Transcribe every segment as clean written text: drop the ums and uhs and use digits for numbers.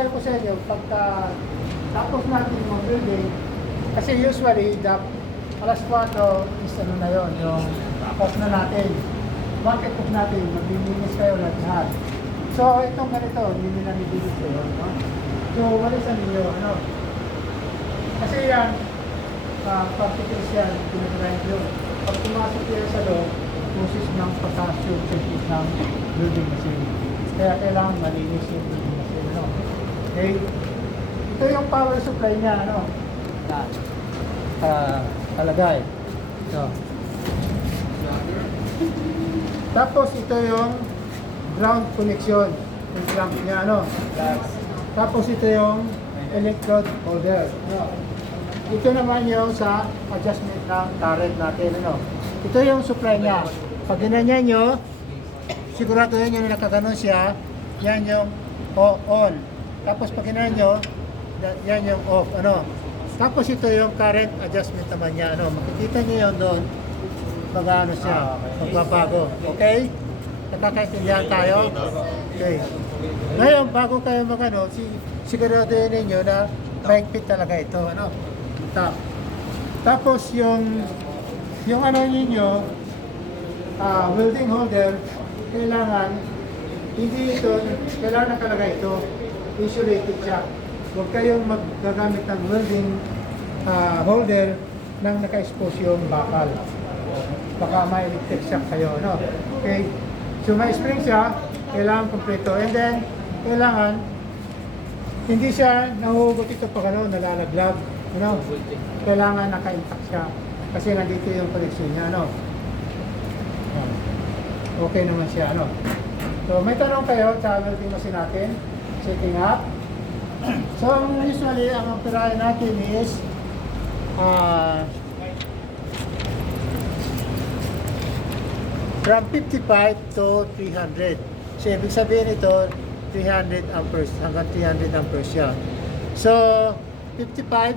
papayo ko sa inyo, pagka tapos natin yung building, kasi usually, alas 4 is ano na yun, yung off na natin. Bakit off natin? Maglilinis kayo lahat. So, itong ganito, hindi na nilinis kayo, no? So, walisan ninyo, ano? Kasi yan, particles yan, pinag-grind yun. Pag pumasok yan sa loob, process ng potassium, technique ng building machine. Kaya kailangan malinis yung building machine, no? Okay? Ito yung power supply niya, ano? Kalagay. So. Tapos ito yung ground connection. Yung clamp niya, ano? Tapos ito yung electrode holder. Ano? Ito naman yung sa adjustment ng current natin, ano? Ito yung supply niya. Pag ginanyan nyo, siguraduhin nyo na nakaganon siya, yan yung on. Tapos pag ginanyan nyo, yan yung off, ano? Tapos ito yung current adjustment naman niya, ano? Makikita nyo yun doon, pag ano siya, magbabago. Okay? Nakakaintindihan tayo? Okay. Ngayon, bago kayo magano, siguraduhin ninyo na mahigpit talaga ito, ano? Tapos yung ano ninyo, welding holder, kailangan, hindi ito, kailangan nakalagay ito, insulated siya. Huwag kayong magagamit ng welding holder nang naka-expose yung bakal. Baka may electric shock kayo, no? Okay? So may spring siya, kailangan kompleto. And then, kailangan, hindi siya nahuhugot ito pag ano, nalalaglag. Ano? Kailangan naka-intact siya. Kasi nandito yung connection niya, ano? Okay naman siya, ano? So may tanong kayo sa welding machine natin, setting up. So usually ang operahin natin is from 55 to 300. So ibig sabihin ito 300 amperes hanggang 300 amperes siya. So 55,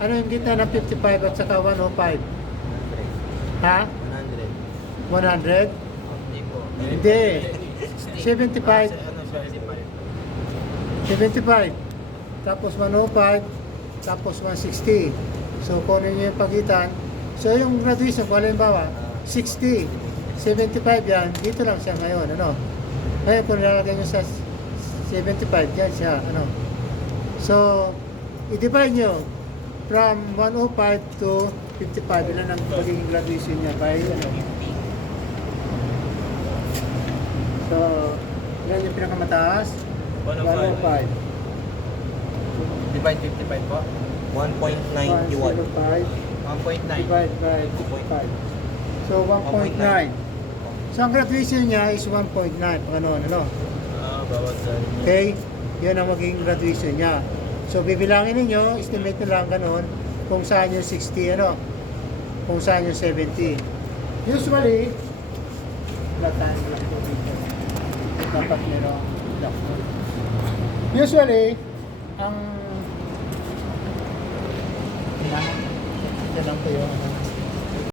ano yung gitna ng 55 at saka 105? Ha? 100? 100? Hindi. 75. 75. Tapos 105. Tapos 160. So, kunin nyo yung pagitan. So, yung graduation, kung halimbawa, 60. 75 yan. Dito lang siya ngayon. Ano? Ngayon, kung nalagay nyo sa 75, yan siya. Ano? So, i-divide nyo from 105 to 55. Ilan ang magiging graduation niya by ano? So, ilan yung pinakamataas? 105. Divide 55 po. 1.91. 105 1.9. divide by 55. So, 1.9. So, ang graduation niya is 1.9. Ano? Bawat Okay? Yun ang magiging graduation niya. So, bibilangin ninyo, estimate na lang ganun, kung saan yung 60, ano? Kung saan yung 70. Usually, dapat meron. Usually, ang ito lang po yung ano.